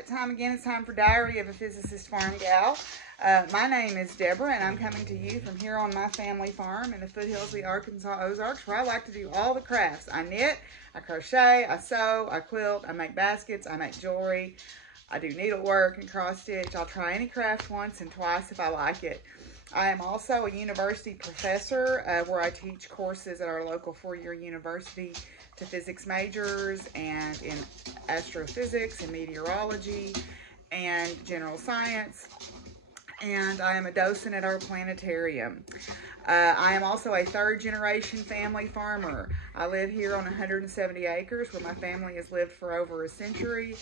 that time again. It's time for Diary of a Physicist Farmgal. My name is Deborah, and I'm coming to you from here on my family farm in the foothills of the Arkansas Ozarks, where I like to do all the crafts. I knit, I crochet, I sew, I quilt, I make baskets, I make jewelry, I do needlework and cross stitch. I'll try any craft once and twice if I like it. I am also a university professor where I teach courses at our local four-year university to physics majors and in astrophysics and meteorology and general science. And I am a docent at our planetarium. I am also a third-generation family farmer. I live here on 170 acres where my family has lived for over a century.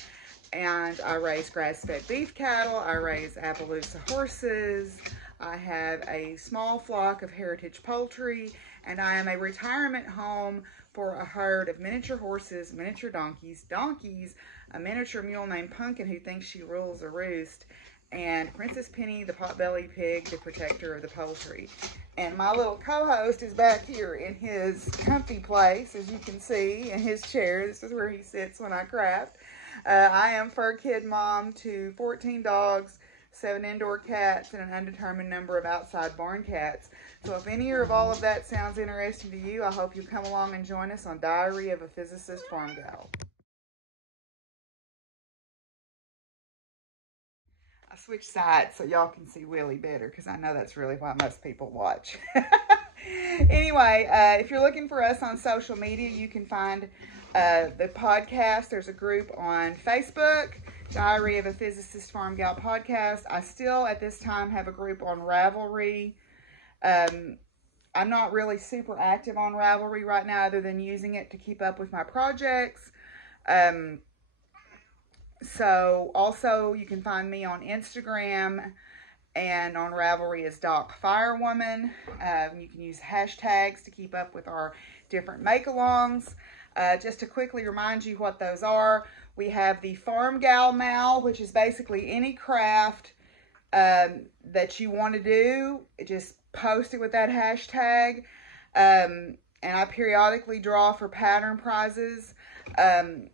And I raise grass-fed beef cattle. I raise Appaloosa horses. I have a small flock of heritage poultry, and I am a retirement home for a herd of miniature horses, miniature donkeys, a miniature mule named Pumpkin who thinks she rules the roost, and Princess Penny, the potbelly pig, the protector of the poultry. And my little co-host is back here in his comfy place, as you can see, in his chair. This is where he sits when I craft. I am fur kid mom to 14 dogs, 7 indoor cats, and an undetermined number of outside barn cats. So if any of all of that sounds interesting to you, I hope you'll come along and join us on Diary of a Physicist Farmgal. I switched sides so y'all can see Willie better, because I know that's really why most people watch. Anyway, if you're looking for us on social media, you can find the podcast. There's a group on Facebook, Diary of a Physicist Farmgal podcast. I still, at this time, have a group on Ravelry. I'm not really super active on Ravelry right now, other than using it to keep up with my projects. So, also, you can find me on Instagram and on Ravelry as Doc Firewoman. You can use hashtags to keep up with our different make-alongs. Just to quickly remind you what those are, we have the Farmgal Mal, which is basically any craft that you want to do. Just post it with that hashtag. And I periodically draw for pattern prizes.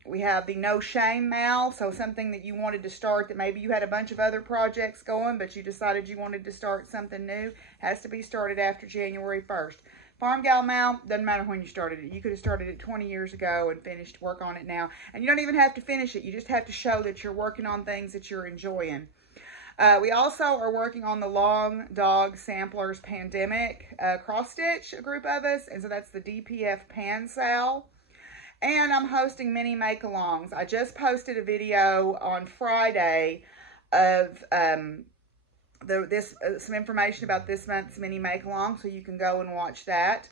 We have the No Shame Mal, so something that you wanted to start that maybe you had a bunch of other projects going, but you decided you wanted to start something new, has to be started after January 1st. Farmgal Mal, doesn't matter when you started it. You could have started it 20 years ago and finished work on it now. And you don't even have to finish it. You just have to show that you're working on things that you're enjoying. We also are working on the Long Dog Samplers Pandemic cross-stitch, a group of us. And so that's the DPF Pan Sal. And I'm hosting mini make-alongs. I just posted a video on Friday of some information about this month's mini make-along, so you can go and watch that.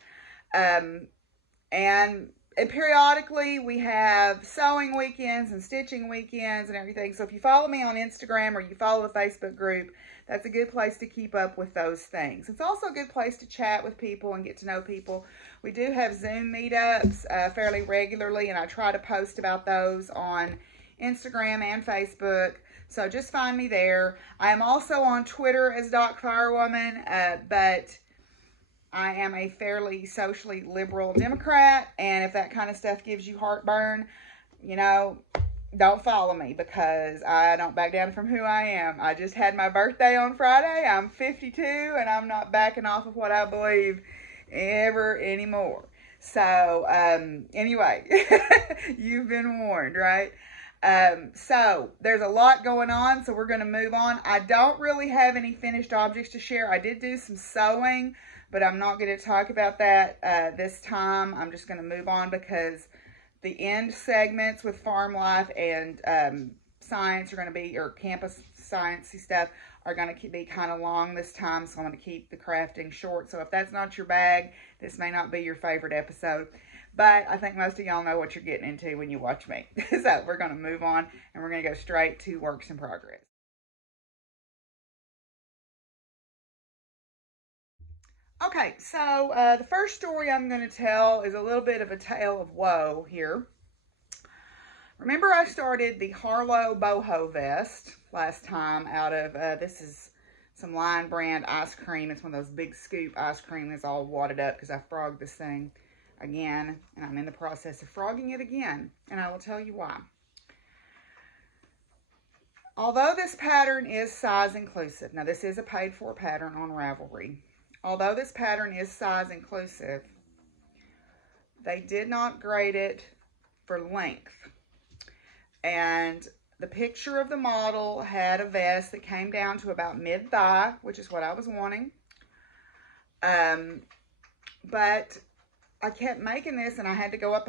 And periodically we have sewing weekends and stitching weekends and everything. So if you follow me on Instagram or you follow the Facebook group, that's a good place to keep up with those things. It's also a good place to chat with people and get to know people. We do have Zoom meetups fairly regularly, and I try to post about those on Instagram and Facebook. So just find me there. I am also on Twitter as Doc Firewoman, but I am a fairly socially liberal Democrat, and if that kind of stuff gives you heartburn, you know, don't follow me, because I don't back down from who I am. I just had my birthday on Friday. I'm 52, and I'm not backing off of what I believe ever anymore. So, anyway, you've been warned, right? So there's a lot going on, so we're going to move on. I don't really have any finished objects to share. I did do some sewing, but I'm not going to talk about that this time. I'm just going to move on, because the end segments with farm life and science are going to be, or campus sciencey stuff, are going to be kind of long this time, so I'm going to keep the crafting short. So if that's not your bag, this may not be your favorite episode. But I think most of y'all know what you're getting into when you watch me. So we're going to move on, and we're going to go straight to works in progress. Okay, so the first story I'm going to tell is a little bit of a tale of woe here. Remember, I started the Harlow boho vest last time out of, this is some Lion brand ice cream. It's one of those big scoop ice cream that's all wadded up, because I frogged this thing again, and I'm in the process of frogging it again, and I will tell you why. Although this pattern is size inclusive, now this is a paid for pattern on Ravelry. Although this pattern is size inclusive, they did not grade it for length. And the picture of the model had a vest that came down to about mid-thigh, which is what I was wanting. But I kept making this, and I had to go up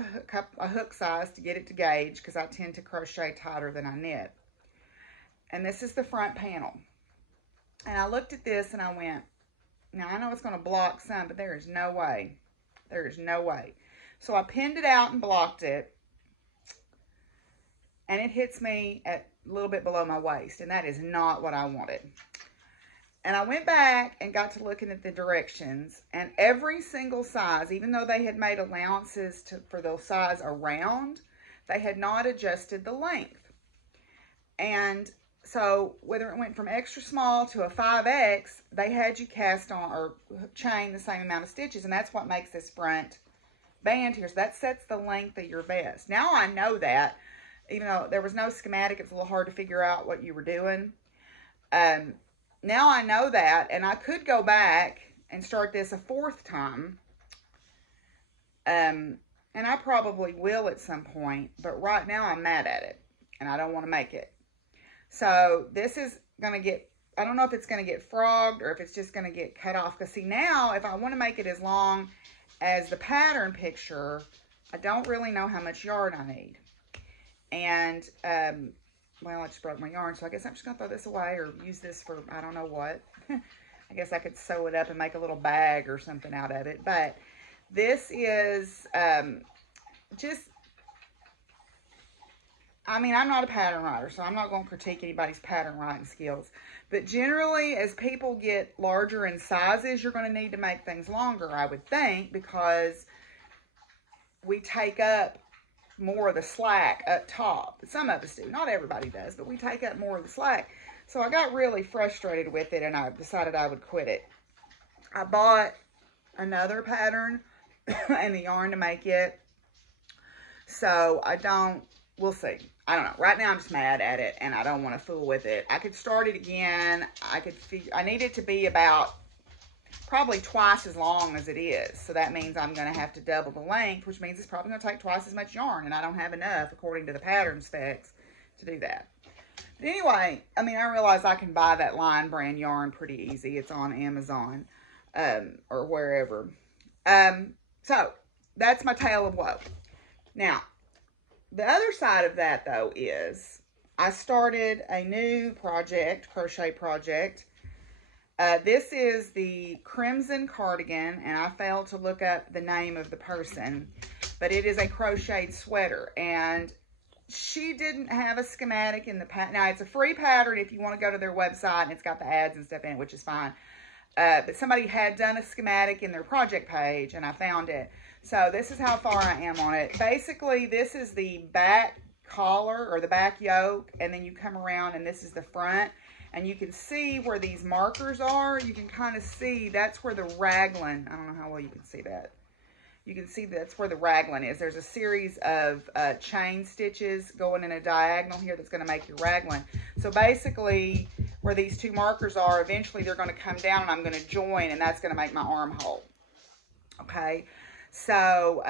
a hook size to get it to gauge, because I tend to crochet tighter than I knit. And this is the front panel. And I looked at this and I went, now I know it's going to block some, but there is no way. There is no way. So I pinned it out and blocked it. And it hits me at a little bit below my waist. And that is not what I wanted. And I went back and got to looking at the directions. And every single size, even though they had made allowances for the size around, they had not adjusted the length. And so whether it went from extra small to a 5X, they had you cast on or chain the same amount of stitches. And that's what makes this front band here. So that sets the length of your vest. Now I know that. Even though there was no schematic, it's a little hard to figure out what you were doing. Now I know that. And I could go back and start this a fourth time. And I probably will at some point. But right now I'm mad at it. And I don't want to make it. So this is going to get, I don't know if it's going to get frogged or if it's just going to get cut off. Because see, now if I want to make it as long as the pattern picture, I don't really know how much yarn I need. And, well, I just broke my yarn, so I guess I'm just going to throw this away or use this for I don't know what. I guess I could sew it up and make a little bag or something out of it. But this is just... I mean, I'm not a pattern writer, so I'm not going to critique anybody's pattern writing skills. But generally, as people get larger in sizes, you're going to need to make things longer, I would think, because we take up more of the slack up top. Some of us do. Not everybody does, but we take up more of the slack. So I got really frustrated with it, and I decided I would quit it. I bought another pattern and the yarn to make it. So we'll see. I don't know. Right now I'm just mad at it and I don't want to fool with it. I could start it again. I need it to be about probably twice as long as it is. So that means I'm going to have to double the length, which means it's probably going to take twice as much yarn. And I don't have enough, according to the pattern specs, to do that. But anyway, I mean, I realize I can buy that line brand yarn pretty easy. It's on Amazon or wherever. So that's my tale of woe. Now, the other side of that, though, is I started a new crochet project. This is the Crimson Cardigan, and I failed to look up the name of the person, but it is a crocheted sweater, and she didn't have a schematic in the pattern. Now, it's a free pattern if you want to go to their website, and it's got the ads and stuff in it, which is fine. But somebody had done a schematic in their project page, and I found it. So this is how far I am on it. Basically, this is the back collar or the back yoke, and then you come around and this is the front. And you can see where these markers are. You can kind of see that's where the raglan, I don't know how well you can see that. You can see that's where the raglan is. There's a series of chain stitches going in a diagonal here that's going to make your raglan. So basically, where these two markers are, eventually they're going to come down and I'm going to join, and that's going to make my armhole. Okay. So,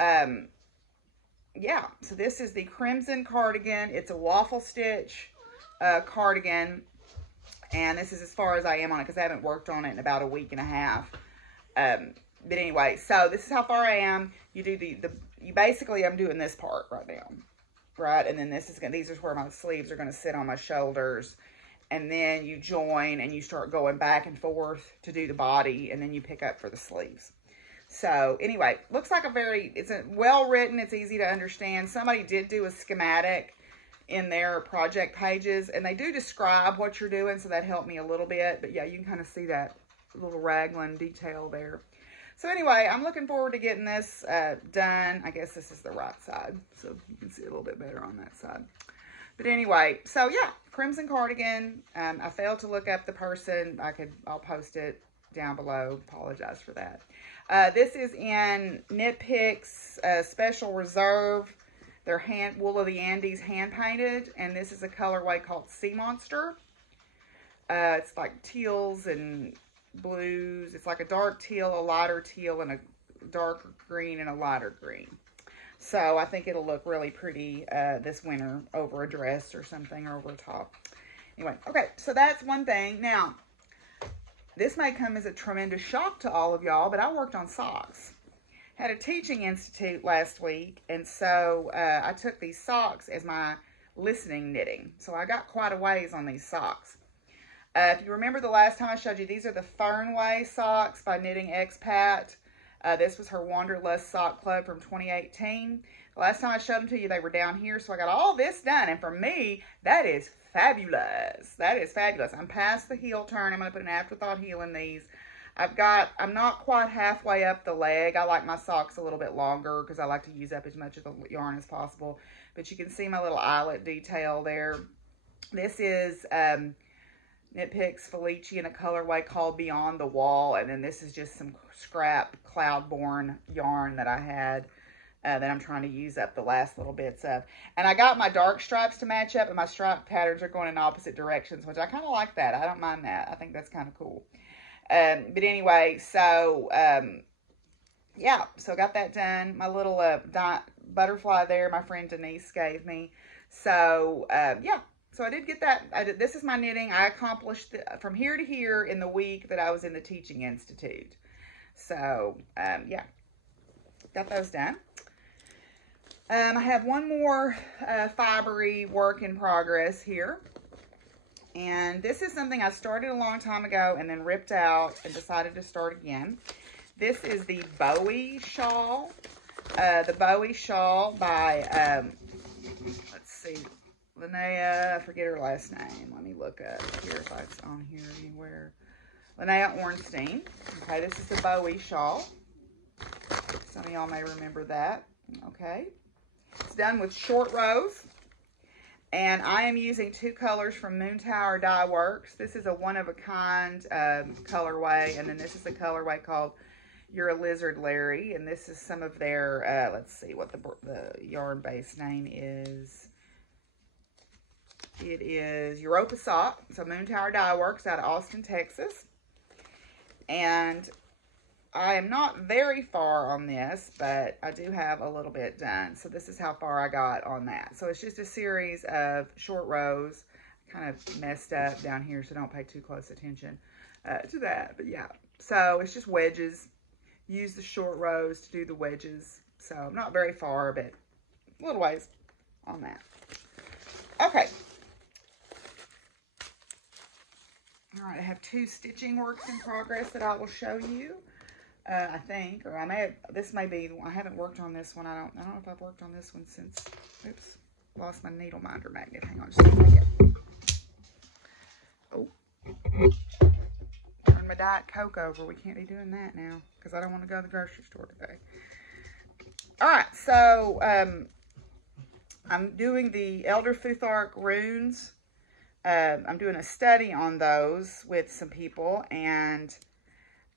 yeah, so this is the Crimson Cardigan. It's a waffle stitch cardigan, and this is as far as I am on it because I haven't worked on it in about a week and a half. But anyway, so this is how far I am. You do basically, I'm doing this part right now, right? And then these are where my sleeves are going to sit on my shoulders. And then you join and you start going back and forth to do the body, and then you pick up for the sleeves. So anyway, looks like it's well written. It's easy to understand. Somebody did do a schematic in their project pages, and they do describe what you're doing, so that helped me a little bit. But yeah, you can kind of see that little raglan detail there. So anyway, I'm looking forward to getting this done. I guess this is the right side, so you can see a little bit better on that side. But anyway, so yeah, Crimson Cardigan. I failed to look up the person. I'll post it down below. Apologize for that. This is in Knit Picks Special Reserve They're Wool of the Andes hand painted, and this is a colorway called Sea Monster. It's like teals and blues. It's like a dark teal, a lighter teal, and a darker green and a lighter green. So I think it'll look really pretty this winter over a dress or something, or over a top. Anyway, okay, so that's one thing. Now, this may come as a tremendous shock to all of y'all, but I worked on socks. Had a teaching institute last week, and so I took these socks as my listening knitting. So I got quite a ways on these socks. If you remember the last time I showed you, these are the Fernway socks by Knitting Expat. This was her Wanderlust Sock Club from 2018. The last time I showed them to you, they were down here, so I got all this done. And for me, that is fabulous. That is fabulous. I'm past the heel turn. I'm going to put an afterthought heel in these. I'm not quite halfway up the leg. I like my socks a little bit longer because I like to use up as much of the yarn as possible. But you can see my little eyelet detail there. This is Knit Picks Felici in a colorway called Beyond the Wall. And then this is just some scrap Cloudborn yarn that I had that I'm trying to use up the last little bits of. And I got my dark stripes to match up, and my stripe patterns are going in opposite directions, which I kind of like that. I don't mind that. I think that's kind of cool. But anyway, so, yeah, so got that done. My little butterfly there, my friend Denise gave me. So, yeah, so I did get that. This is my knitting. I accomplished from here to here in the week that I was in the Teaching Institute. So, yeah, got those done. I have one more fibery work in progress here. And this is something I started a long time ago and then ripped out and decided to start again. This is the Bowie shawl. The Bowie shawl by, let's see, Linnea, I forget her last name. Let me look up here if it's on here anywhere. Linnea Ornstein. Okay, this is the Bowie shawl. Some of y'all may remember that. Okay. It's done with short rows. And I am using 2 colors from Moon Tower Dye Works. This is a one-of-a-kind colorway, and then this is a colorway called You're a Lizard, Larry. And this is some of their, let's see what the yarn base name is. It is Europa Sock. So Moon Tower Dye Works out of Austin, Texas. And I am not very far on this, but I do have a little bit done. So this is how far I got on that. So it's just a series of short rows. Kind of messed up down here, so don't pay too close attention to that. But yeah, so it's just wedges. Use the short rows to do the wedges. So I'm not very far, but a little ways on that. Okay. All right, I have 2 stitching works in progress that I will show you. I think, or I may have, this may be, I haven't worked on this one. I don't know if I've worked on this one since, oops, lost my needle minder magnet. Hang on just a second. Oh, turn my Diet Coke over. We can't be doing that now because I don't want to go to the grocery store today. All right, so I'm doing the Elder Futhark runes. I'm doing a study on those with some people, and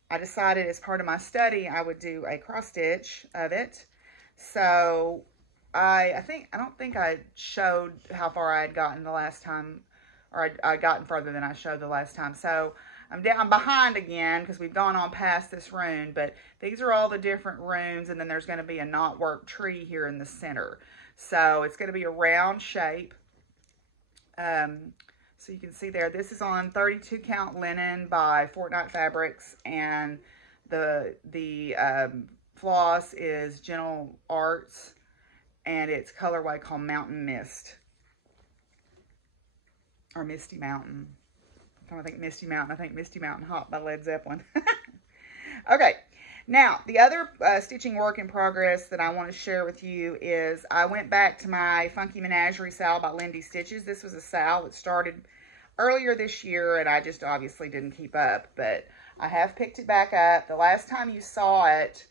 I decided as part of my study, I would do a cross stitch of it. So I don't think I showed how far I had gotten the last time, or I'd gotten further than I showed the last time. So I'm behind again because we've gone on past this rune, but these are all the different runes, and then there's going to be a knotwork tree here in the center. So it's going to be a round shape. So you can see there, this is on 32 count linen by Fortnite Fabrics, and the floss is Gentle Arts, and it's colorway called Mountain Mist, or Misty Mountain. I'm trying to think Misty Mountain. I think Misty Mountain Hot by Led Zeppelin. Okay, now the other stitching work in progress that I want to share with you is I went back to my Funky Menagerie Sal by Lindy Stitches. This was a sal that started earlier this year, and I just obviously didn't keep up, but I have picked it back up. The last time you saw it,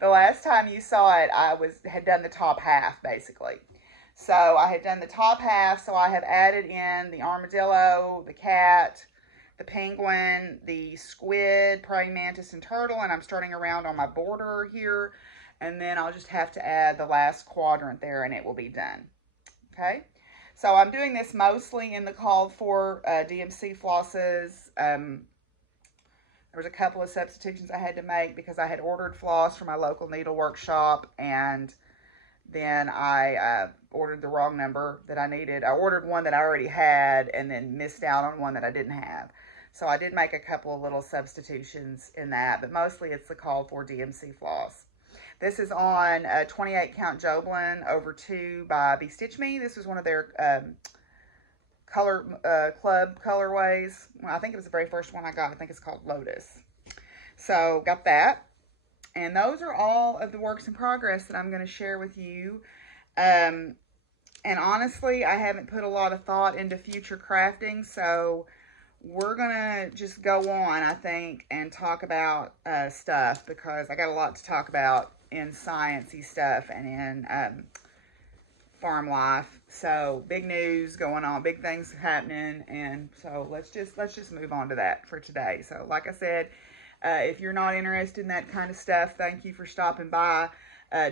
the last time you saw it, I had done the top half, basically. So I had done the top half, so I have added in the armadillo, the cat, the penguin, the squid, praying mantis, and turtle, and I'm starting around on my border here. and then I'll just have to add the last quadrant there and it will be done. Okay, so I'm doing this mostly in the called for DMC flosses. There was a couple of substitutions I had to make because I had ordered floss from my local needlework shop, and then I ordered the wrong number that I needed. I ordered one that I already had and then missed out on one that I didn't have. So I did make a couple of little substitutions in that, but mostly it's the called for DMC floss. This is on 28 count Joblin over 2 by Be Stitch Me. This was one of their color club colorways. Well, I think it was the very first one I got. I think it's called Lotus. So got that. And those are all of the works in progress that I'm going to share with you. And honestly, I haven't put a lot of thought into future crafting, so we're going to just go on, I think, and talk about stuff, because I got a lot to talk about in science-y stuff and in farm life. So big news going on, big things happening, and so let's just move on to that for today. So like I said, if you're not interested in that kind of stuff, thank you for stopping by.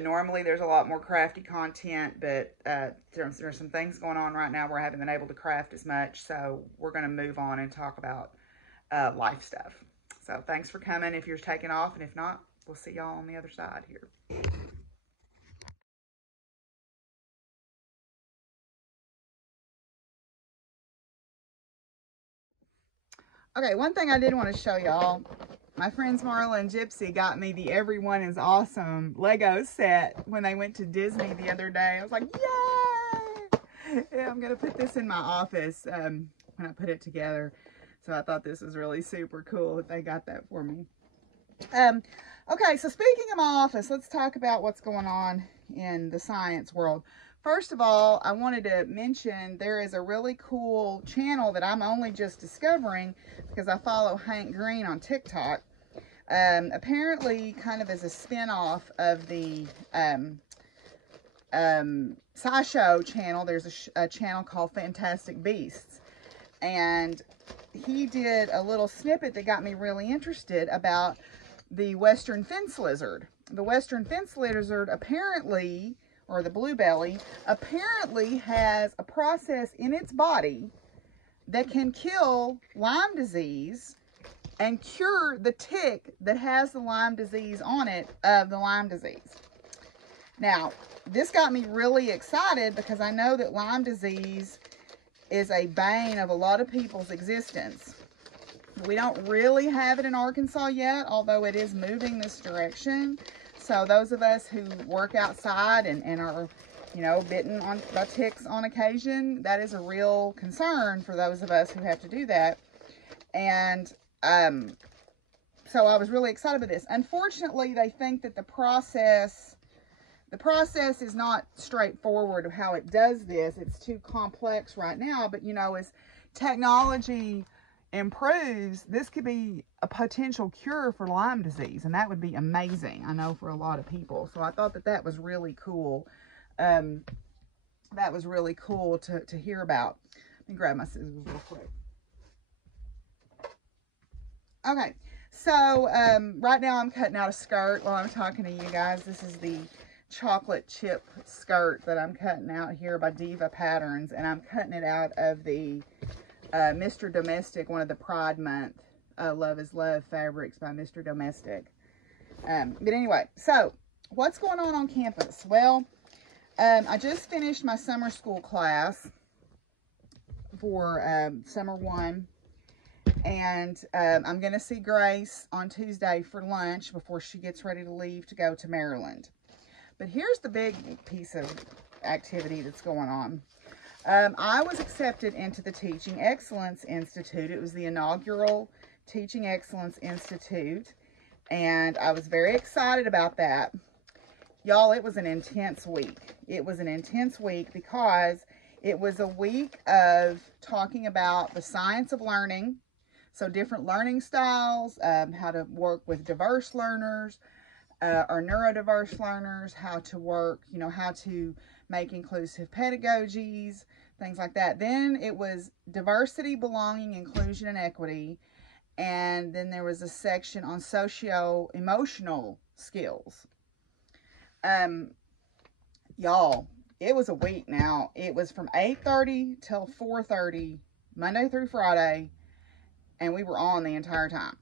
Normally there's a lot more crafty content, but there's some things going on right now where I haven't been able to craft as much, so we're going to move on and talk about life stuff. So thanks for coming if you're taking off, and if not, we'll see y'all on the other side here. Okay, one thing I did want to show y'all. My friends Marla and Gypsy got me the Everyone is Awesome Lego set when they went to Disney the other day. I was like, yay! Yeah, I'm going to put this in my office when I put it together. So I thought this was really super cool that they got that for me. Okay, so speaking of my office, let's talk about what's going on in the science world. First of all, I wanted to mention there is a really cool channel that I'm only just discovering because I follow Hank Green on TikTok. Apparently, kind of as a spin-off of the SciShow channel, there's a channel called Fantastic Beasts. And he did a little snippet that got me really interested about the western fence lizard. The western fence lizard apparently, or the blue belly, apparently has a process in its body that can kill Lyme disease and cure the tick that has the Lyme disease on it of the Lyme disease. Now, this got me really excited because I know that Lyme disease is a bane of a lot of people's existence. We don't really have it in Arkansas yet, although it is moving this direction. So those of us who work outside and are, you know, bitten by ticks on occasion, that is a real concern for those of us who have to do that. And so I was really excited about this. Unfortunately, they think that the process is not straightforward of how it does this. It's too complex right now. But, you know, as technology improves, this could be a potential cure for Lyme disease, and that would be amazing, I know, for a lot of people. So I thought that was really cool. That was really cool to hear about. Let me grab my scissors real quick. Okay, so right now I'm cutting out a skirt while I'm talking to you guys. This is the chocolate chip skirt that I'm cutting out here by Diva Patterns, and I'm cutting it out of the Mr. Domestic, one of the Pride Month Love is Love fabrics by Mr. Domestic. But anyway, so what's going on campus? Well, I just finished my summer school class for summer 1, and I'm going to see Grace on Tuesday for lunch before she gets ready to leave to go to Maryland. But here's the big piece of activity that's going on. I was accepted into the Teaching Excellence Institute. It was the inaugural Teaching Excellence Institute, and I was very excited about that. Y'all, it was an intense week. It was an intense week because it was a week of talking about the science of learning, so different learning styles, how to work with diverse learners, or neurodiverse learners, how to work, you know, how to make inclusive pedagogies, things like that. Then it was diversity, belonging, inclusion, and equity. And then there was a section on socio-emotional skills. Y'all, it was a week now. It was from 8:30 till 4:30, Monday through Friday, and we were on the entire time.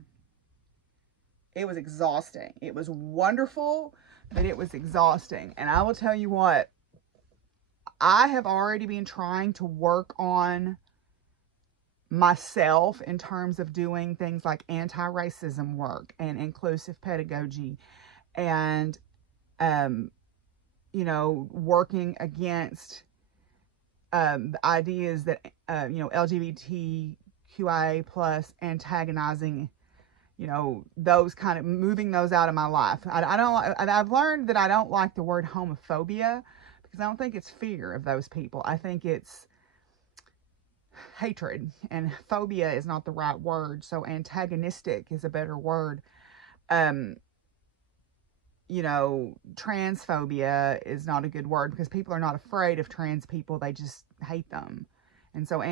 It was exhausting. It was wonderful, but it was exhausting. And I will tell you what, I have already been trying to work on myself in terms of doing things like anti-racism work and inclusive pedagogy and, working against the ideas that, LGBTQIA plus antagonizing, those kind of, moving those out of my life. I've learned that I don't like the word homophobia because I don't think it's fear of those people. I think it's hatred, and phobia is not the right word. So antagonistic is a better word. Transphobia is not a good word because people are not afraid of trans people. They just hate them. And so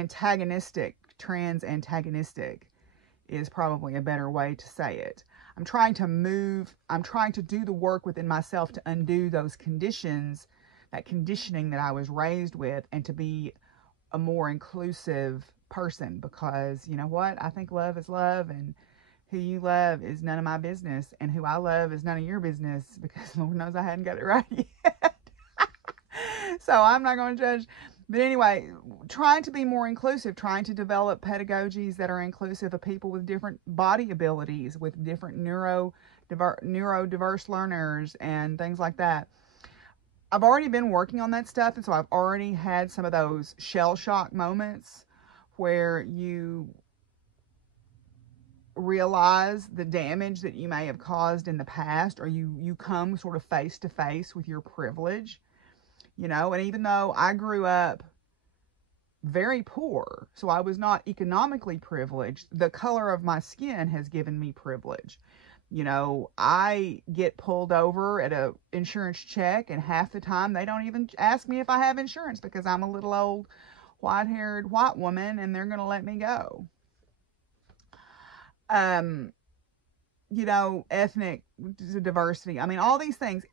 trans antagonistic is probably a better way to say it. I'm trying to do the work within myself to undo those conditions, that conditioning that I was raised with, and to be a more inclusive person, because you know what? I think love is love, and who you love is none of my business, and who I love is none of your business, because Lord knows I hadn't got it right yet. So I'm not going to judge. But anyway, trying to be more inclusive, trying to develop pedagogies that are inclusive of people with different body abilities, with different neurodiverse learners and things like that. I've already been working on that stuff, and so I've already had some of those shell shock moments where you realize the damage that you may have caused in the past, or you come sort of face to face with your privilege, and even though I grew up very poor, so I was not economically privileged, the color of my skin has given me privilege. I get pulled over at a insurance check, and half the time they don't even ask me if I have insurance because I'm a little old white-haired white woman, and they're going to let me go. Ethnic diversity. I mean, all these things.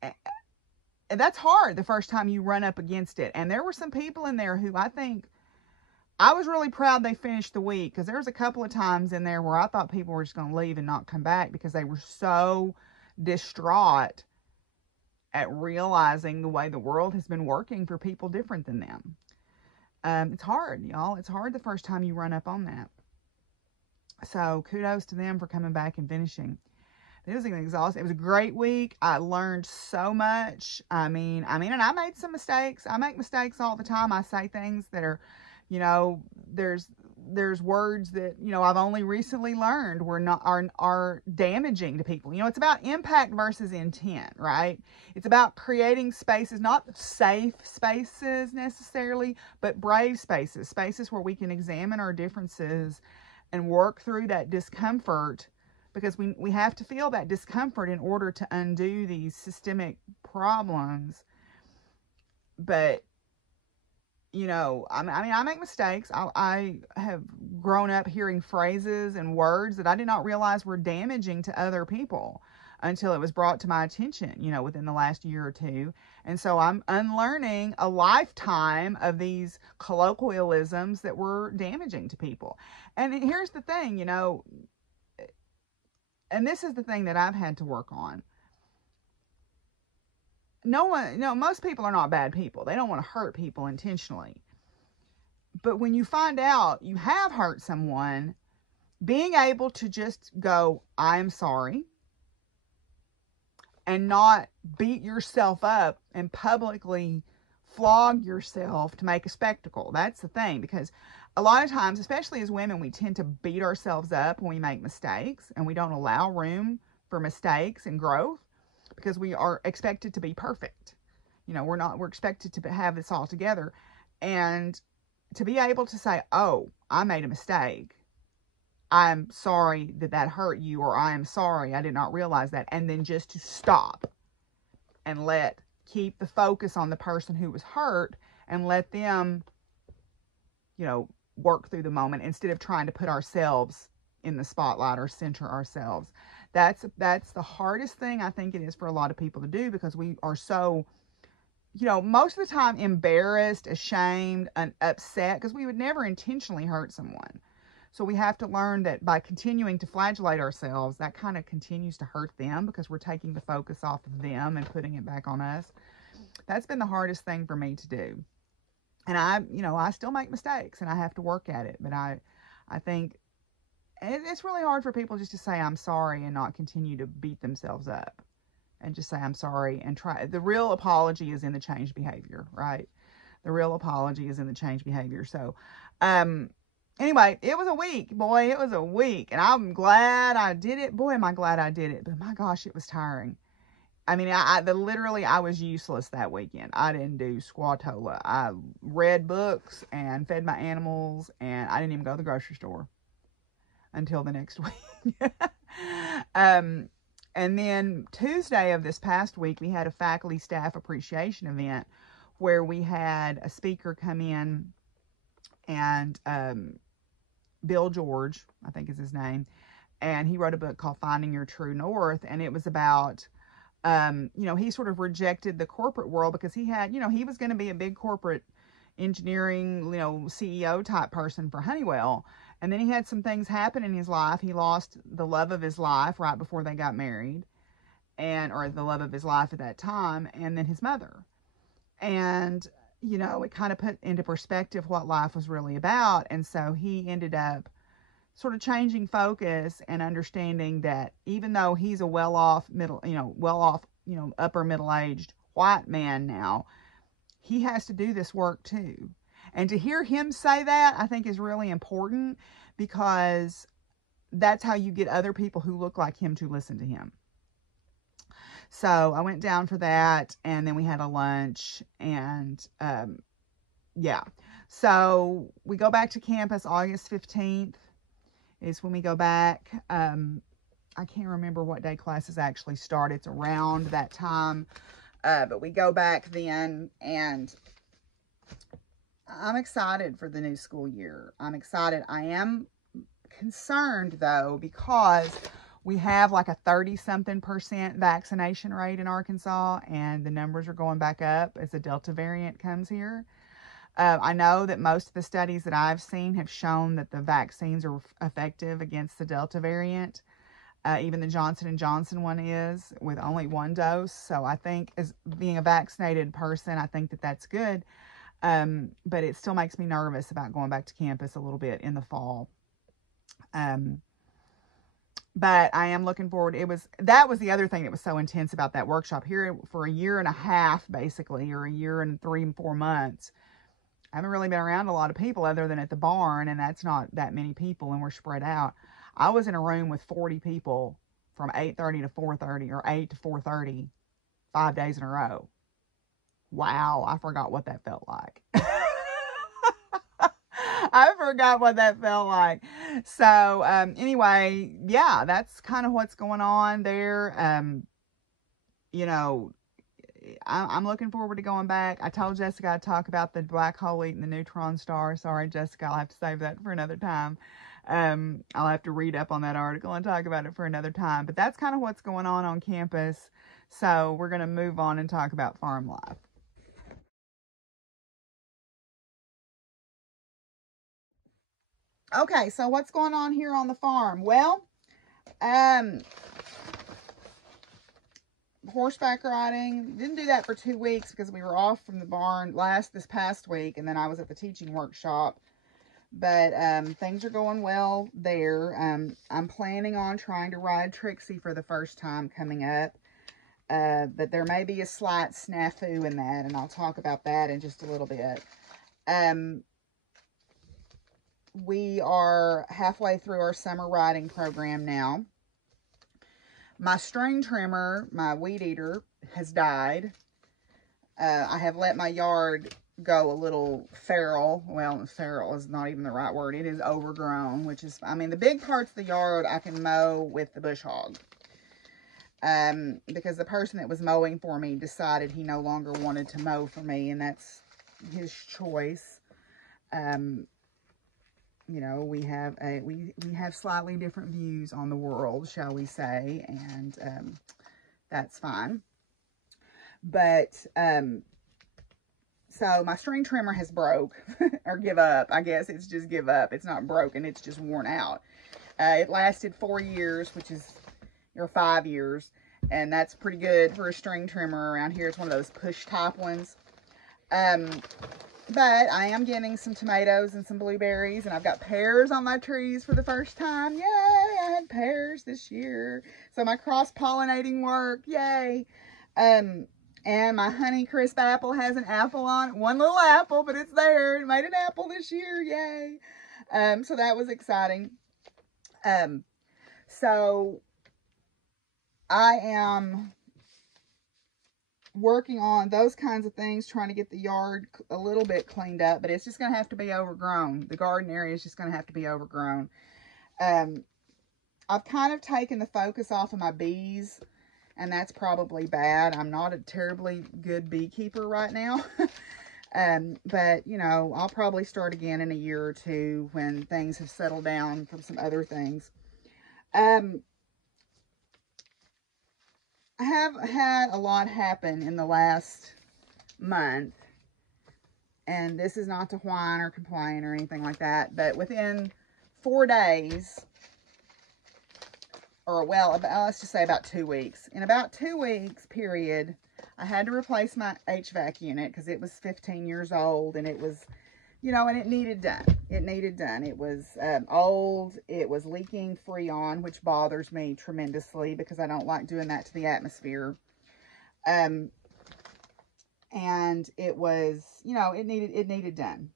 And that's hard the first time you run up against it. And there were some people in there who I think I was really proud they finished the week, because there was a couple of times in there where I thought people were just going to leave and not come back because they were so distraught at realizing the way the world has been working for people different than them. It's hard, y'all. It's hard the first time you run up on that. So kudos to them for coming back and finishing. It was exhausting. It was a great week. I learned so much. I mean, and I made some mistakes. I make mistakes all the time. I say things that are, there's words that, I've only recently learned are damaging to people. It's about impact versus intent, right? It's about creating spaces, not safe spaces necessarily, but brave spaces where we can examine our differences and work through that discomfort, because we have to feel that discomfort in order to undo these systemic problems. But, I make mistakes. I have grown up hearing phrases and words that I did not realize were damaging to other people until it was brought to my attention, within the last year or two. And so I'm unlearning a lifetime of these colloquialisms that were damaging to people. And here's the thing, and this is the thing that I've had to work on. Most people are not bad people. They don't want to hurt people intentionally. But when you find out you have hurt someone, being able to just go, I'm sorry, and not beat yourself up and publicly flog yourself to make a spectacle. That's the thing, because a lot of times, especially as women, we tend to beat ourselves up when we make mistakes, and we don't allow room for mistakes and growth because we are expected to be perfect. We're expected to have this all together. And to be able to say, oh, I made a mistake. I'm sorry that hurt you, or I am sorry I did not realize that. And then just to stop and keep the focus on the person who was hurt and let them, work through the moment instead of trying to put ourselves in the spotlight or center ourselves. That's the hardest thing I think it is for a lot of people to do, because we are so, most of the time embarrassed, ashamed, and upset, because we would never intentionally hurt someone. So we have to learn that by continuing to flagellate ourselves, that kind of continues to hurt them, because we're taking the focus off of them and putting it back on us. That's been the hardest thing for me to do. And I still make mistakes and I have to work at it. But I think it's really hard for people just to say, I'm sorry, and not continue to beat themselves up, and just say, I'm sorry, and try. The real apology is in the change behavior, right? The real apology is in the change behavior. So, anyway, it was a week, boy, it was a week, and I'm glad I did it. Boy, am I glad I did it. But my gosh, it was tiring. I mean, literally, I was useless that weekend. I didn't do squatola. I read books and fed my animals, and I didn't even go to the grocery store until the next week. And then Tuesday of this past week, we had a faculty staff appreciation event where we had a speaker come in, and Bill George, I think is his name, and he wrote a book called Finding Your True North, and it was about, he sort of rejected the corporate world because he had, he was going to be a big corporate engineering, CEO type person for Honeywell. And then he had some things happen in his life. He lost the love of his life right before they got married, or the love of his life at that time, and then his mother. And, it kind of put into perspective what life was really about. And so he ended up sort of changing focus and understanding that even though he's a well-off, upper middle-aged white man now, he has to do this work too. And to hear him say that, I think, is really important, because that's how you get other people who look like him to listen to him. So I went down for that, and then we had a lunch, and yeah. So we go back to campus August 15th is when we go back. I can't remember what day classes actually start. It's around that time. But we go back then, and I'm excited for the new school year. I'm excited. I am concerned, though, because we have like a 30-something% vaccination rate in Arkansas, and the numbers are going back up as the Delta variant comes here. I know that most of the studies that I've seen have shown that the vaccines are effective against the Delta variant. Even the Johnson & Johnson one is, with only one dose. So I think, as being a vaccinated person, I think that that's good. But it still makes me nervous about going back to campus a little bit in the fall. But I am looking forward. That was the other thing that was so intense about that workshop. Here for a year and a half, basically, or a year and 3 and 4 months, I haven't really been around a lot of people other than at the barn, and that's not that many people, and we're spread out. I was in a room with 40 people from 8:30 to 4:30, or 8 to 4:30, 5 days in a row. Wow, I forgot what that felt like. I forgot what that felt like. So, anyway, yeah, that's kind of what's going on there. I'm looking forward to going back. I told Jessica I'd talk about the black hole eating the neutron star. Sorry, Jessica, I'll have to save that for another time. I'll have to read up on that article and talk about it for another time. But that's kind of what's going on campus. So we're going to move on and talk about farm life. Okay, so what's going on here on the farm? Well, horseback riding. Didn't do that for 2 weeks because we were off from the barn this past week, and then I was at the teaching workshop. But things are going well there. I'm planning on trying to ride Trixie for the first time coming up. But there may be a slight snafu in that, and I'll talk about that in just a little bit. We are halfway through our summer riding program now. My string trimmer, my weed eater, has died. I have let my yard go a little feral. Well, feral is not even the right word. It is overgrown, which is, the big parts of the yard I can mow with the bush hog. Because the person that was mowing for me decided he no longer wanted to mow for me, and that's his choice. you know, we have slightly different views on the world, shall we say, and that's fine. But so my string trimmer has broke or give up. I guess it's just give up. It's not broken. It's just worn out. It lasted 4 years, which is, or 5 years. And that's pretty good for a string trimmer around here. It's one of those push type ones. But I am getting some tomatoes and some blueberries, and I've got pears on my trees for the first time. Yay! I had pears this year. So my cross-pollinating worked. Yay! And my Honeycrisp apple has an apple on it. One little apple, but it's there. It made an apple this year. Yay! So that was exciting. So I am working on those kinds of things, trying to get the yard a little bit cleaned up, but it's just going to have to be overgrown. The garden area is just going to have to be overgrown. I've kind of taken the focus off of my bees, and that's probably bad. I'm not a terribly good beekeeper right now. But, you know, I'll probably start again in a year or two when things have settled down from some other things. I have had a lot happen in the last month, and this is not to whine or complain or anything like that, but within 4 days, or well, let's just say about 2 weeks. In about 2 weeks period, I had to replace my HVAC unit because it was 15 years old, and it was, you know, and it needed done. It needed done. It was old. It was leaking Freon, which bothers me tremendously because I don't like doing that to the atmosphere. And it was, you know, it needed done.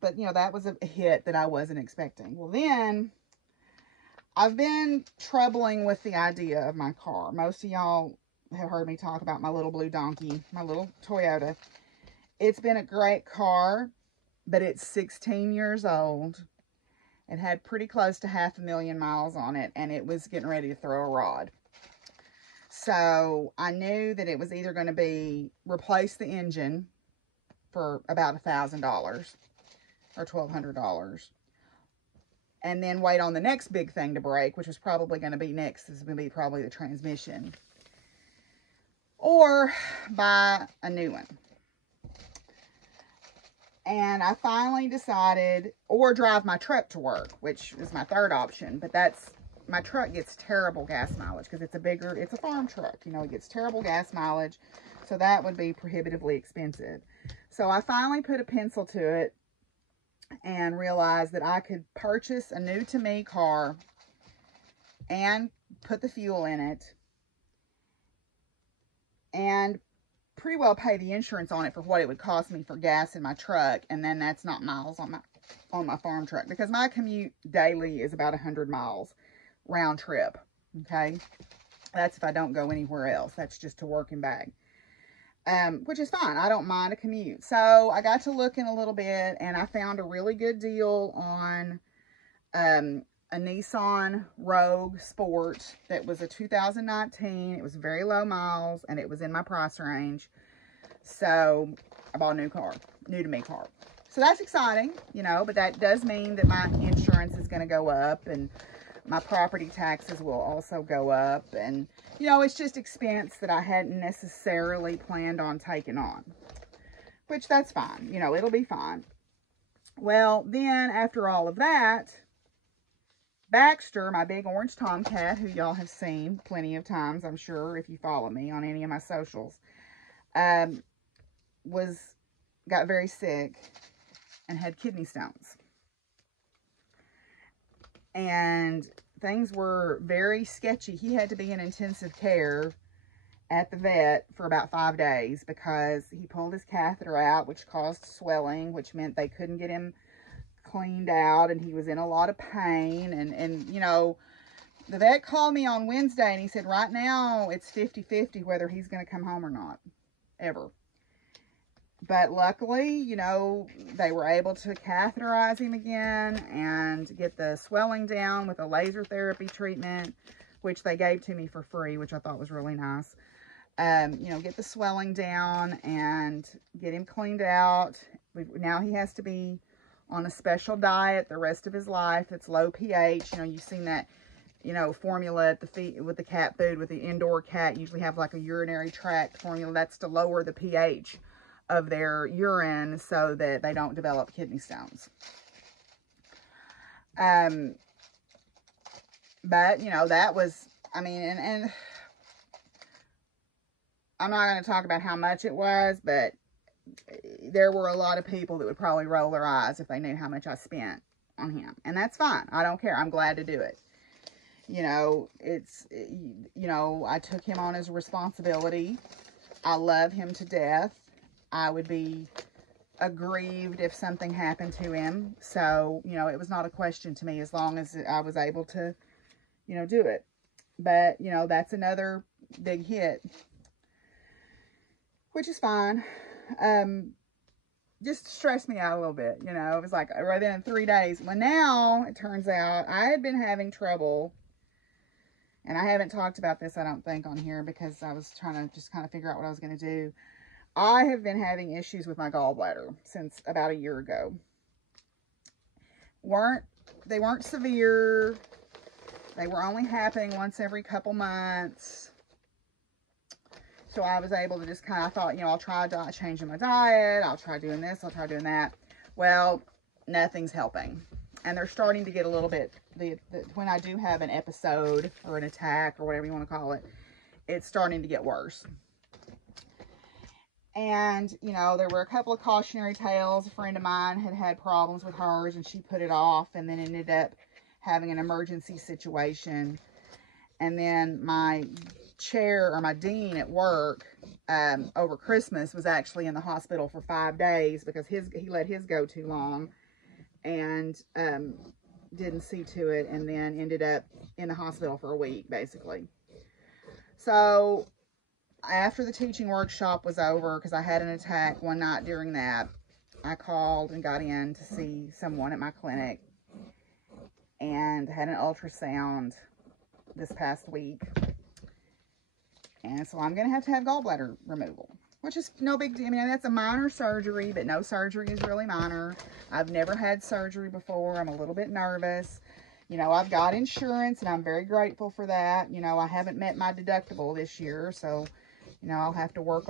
But, you know, that was a hit that I wasn't expecting. Well, then I've been troubling with the idea of my car. Most of y'all have heard me talk about my little blue donkey, my little Toyota. It's been a great car, but it's 16 years old. It had pretty close to 500,000 miles on it, and it was getting ready to throw a rod. So I knew that it was either going to be replace the engine for about $1,000 or $1,200, and then wait on the next big thing to break, which was probably going to be next. This is going to be probably the transmission, or buy a new one. And I finally decided, or drive my truck to work, which is my third option. But my truck gets terrible gas mileage because it's a farm truck. You know, it gets terrible gas mileage. So that would be prohibitively expensive. So I finally put a pencil to it and realized that I could purchase a new to me car and put the fuel in it and pretty well pay the insurance on it for what it would cost me for gas in my truck, and then that's not miles on my farm truck, because my commute daily is about 100 miles round trip. Okay, that's if I don't go anywhere else. That's just to work and back, which is fine. I don't mind a commute. So I got to looking a little bit, and I found a really good deal on a Nissan Rogue Sport that was a 2019. It was very low miles, and it was in my price range. So I bought a new to me car. So that's exciting, you know, but that does mean that my insurance is going to go up, and my property taxes will also go up. And, you know, it's just expense that I hadn't necessarily planned on taking on, which that's fine. You know, it'll be fine. Well, then after all of that, Baxter, my big orange tomcat, who y'all have seen plenty of times, I'm sure, if you follow me on any of my socials, got very sick and had kidney stones. And things were very sketchy. He had to be in intensive care at the vet for about 5 days because he pulled his catheter out, which caused swelling, which meant they couldn't get him cleaned out, and he was in a lot of pain. And you know, the vet called me on Wednesday, and he said right now it's 50-50 whether he's going to come home or not, ever. But luckily, you know, they were able to catheterize him again and get the swelling down with a laser therapy treatment, which they gave to me for free, which I thought was really nice. You know, get the swelling down and get him cleaned out. Now he has to be on a special diet the rest of his life. It's low pH. You know, you've seen that, you know, formula at the feed with the cat food, with the indoor cat, usually have like a urinary tract formula. That's to lower the pH of their urine so that they don't develop kidney stones. But, you know, that was, I mean, and I'm not going to talk about how much it was, but there were a lot of people that would probably roll their eyes if they knew how much I spent on him. And that's fine. I don't care. I'm glad to do it. You know, I took him on as a responsibility. I love him to death. I would be aggrieved if something happened to him. So, you know, it was not a question to me as long as I was able to, you know, do it. But, you know, that's another big hit, which is fine. Just stressed me out a little bit, you know. It was like right then in 3 days. Well, now it turns out I had been having trouble, and I haven't talked about this, I don't think, on here because I was trying to just kind of figure out what I was going to do. I have been having issues with my gallbladder since about a year ago. They weren't severe. They were only happening once every couple months. So I was able to just kind of thought, you know, I'll try changing my diet. I'll try doing this. I'll try doing that. Well, nothing's helping. And they're starting to get a little bit, when I do have an episode or an attack or whatever you want to call it, it's starting to get worse. And, you know, there were a couple of cautionary tales. A friend of mine had problems with hers and she put it off and then ended up having an emergency situation. And then my chair, or my dean at work, over Christmas was actually in the hospital for 5 days because he let his go too long and didn't see to it, and then ended up in the hospital for a week, basically. So after the teaching workshop was over, because I had an attack one night during that, I called and got in to see someone at my clinic and had an ultrasound this past week. And so I'm going to have gallbladder removal, which is no big deal. I mean, that's a minor surgery, but no surgery is really minor. I've never had surgery before. I'm a little bit nervous. You know, I've got insurance, and I'm very grateful for that. You know, I haven't met my deductible this year, so, you know, I'll have to work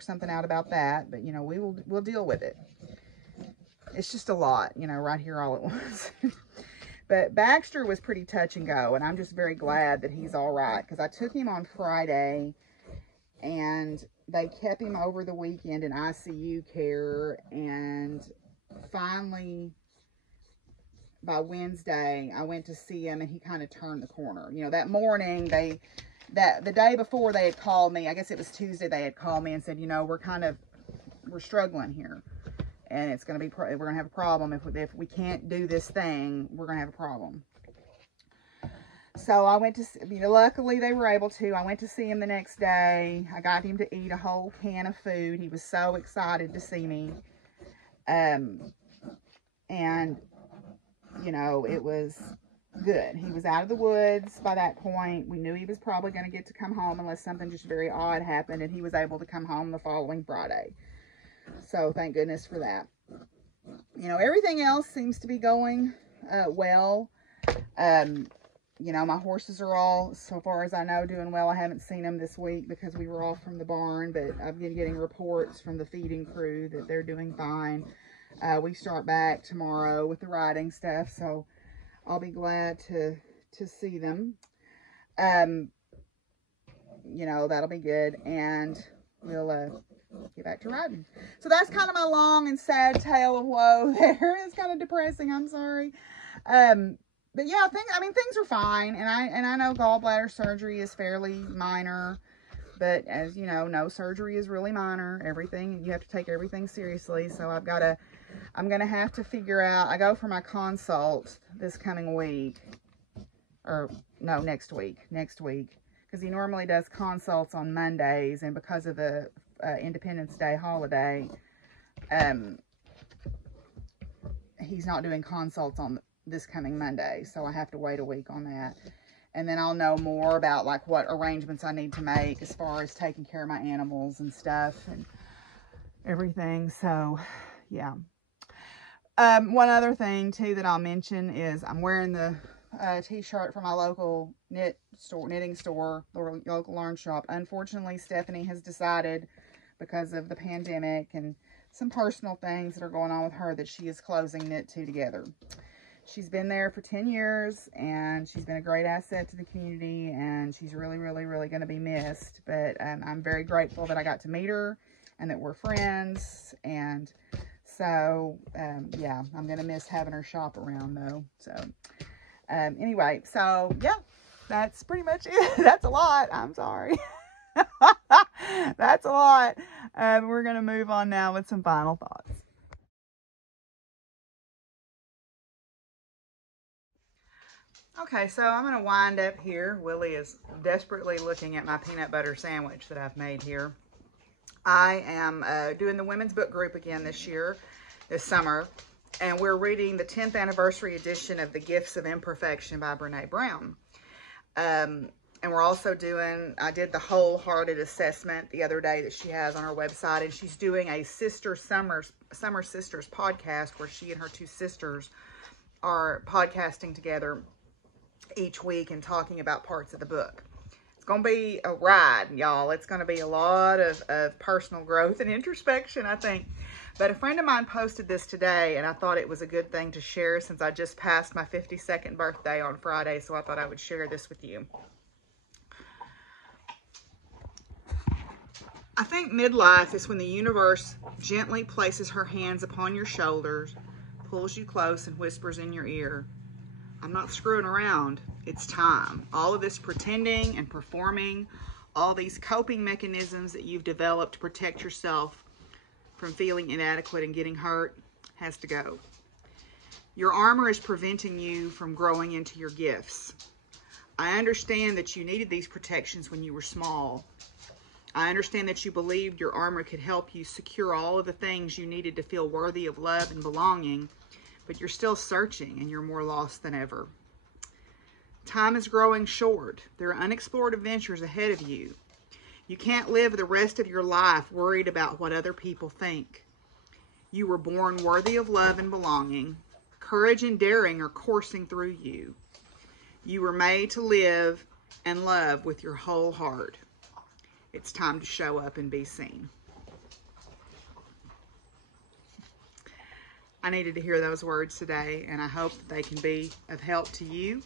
something out about that. But, you know, we'll deal with it. It's just a lot, you know, right here all at once. But Baxter was pretty touch and go, and I'm just very glad that he's all right, because I took him on Friday, and they kept him over the weekend in ICU care, and finally, by Wednesday, I went to see him, and he kind of turned the corner. You know, that morning, the day before they had called me, I guess it was Tuesday, they had called me and said, you know, we're struggling here. And it's going to be, we're going to have a problem. If we can't do this thing, we're going to have a problem. So I went to, you know, luckily they were able to. I went to see him the next day. I got him to eat a whole can of food. He was so excited to see me. And, you know, it was good. He was out of the woods by that point. We knew he was probably going to get to come home unless something just very odd happened. And he was able to come home the following Friday. So thank goodness for that. You know, everything else seems to be going well. You know, my horses are all, so far as I know, doing well. I haven't seen them this week because we were off from the barn, but I've been getting reports from the feeding crew that they're doing fine. We start back tomorrow with the riding stuff, so I'll be glad to see them. You know, that'll be good, and we'll get back to riding. So that's kind of my long and sad tale of woe there. It's kind of depressing. I'm sorry. But yeah, things are fine. And I know gallbladder surgery is fairly minor, but as you know, no surgery is really minor. Everything, you have to take everything seriously. So I'm going to have to figure out, I go for my consult this coming week, or no, next week, because he normally does consults on Mondays, and because of the Independence Day holiday, he's not doing consults on this coming Monday, so I have to wait a week on that, and then I'll know more about like what arrangements I need to make as far as taking care of my animals and stuff and everything. So yeah, One other thing too that I'll mention is I'm wearing the t-shirt from my local knitting store, or local yarn shop. Unfortunately, Stephanie has decided, because of the pandemic and some personal things that are going on with her, that she is closing Knit 2 Together. She's been there for 10 years, and she's been a great asset to the community, and she's really, really, really going to be missed. But I'm very grateful that I got to meet her and that we're friends. And so, yeah, I'm going to miss having her shop around, though. So, anyway, so, yeah, that's pretty much it. That's a lot. I'm sorry. That's a lot. We're going to move on now with some final thoughts. Okay, so I'm going to wind up here. Willie is desperately looking at my peanut butter sandwich that I've made here. I am doing the women's book group again this summer, and we're reading the 10th anniversary edition of The Gifts of Imperfection by Brene Brown. And we're also I did the Wholehearted assessment the other day that she has on her website, and she's doing a Summer Sisters podcast where she and her two sisters are podcasting together each week and talking about parts of the book. It's going to be a ride, y'all. It's going to be a lot of personal growth and introspection, I think. But a friend of mine posted this today, and I thought it was a good thing to share since I just passed my 52nd birthday on Friday, so I thought I would share this with you. I think midlife is when the universe gently places her hands upon your shoulders, pulls you close, and whispers in your ear, "I'm not screwing around. It's time." All of this pretending and performing, all these coping mechanisms that you've developed to protect yourself from feeling inadequate and getting hurt, has to go. Your armor is preventing you from growing into your gifts. I understand that you needed these protections when you were small. I understand that you believed your armor could help you secure all of the things you needed to feel worthy of love and belonging, but you're still searching, and you're more lost than ever. Time is growing short. There are unexplored adventures ahead of you. You can't live the rest of your life worried about what other people think. You were born worthy of love and belonging. Courage and daring are coursing through you. You were made to live and love with your whole heart. It's time to show up and be seen. I needed to hear those words today, and I hope that they can be of help to you.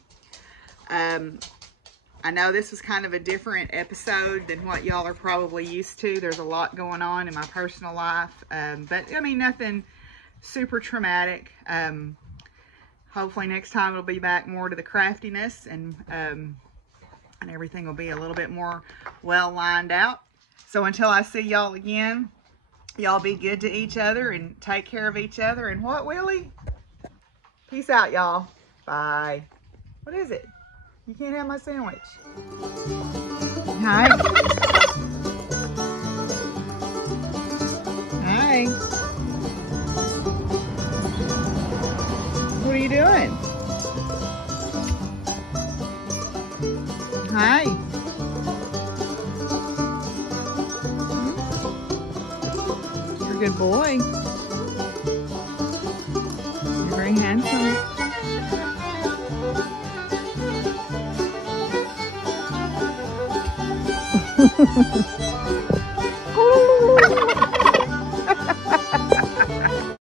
I know this was kind of a different episode than what y'all are probably used to. There's a lot going on in my personal life, but I mean, nothing super traumatic. Hopefully next time it'll be back more to the craftiness, and everything will be a little bit more well lined out. So until I see y'all again, y'all be good to each other and take care of each other. And what, Willie? Peace out, y'all. Bye. What is it? You can't have my sandwich. Hi. Hi. What are you doing? Hi. You're a good boy. You're very handsome.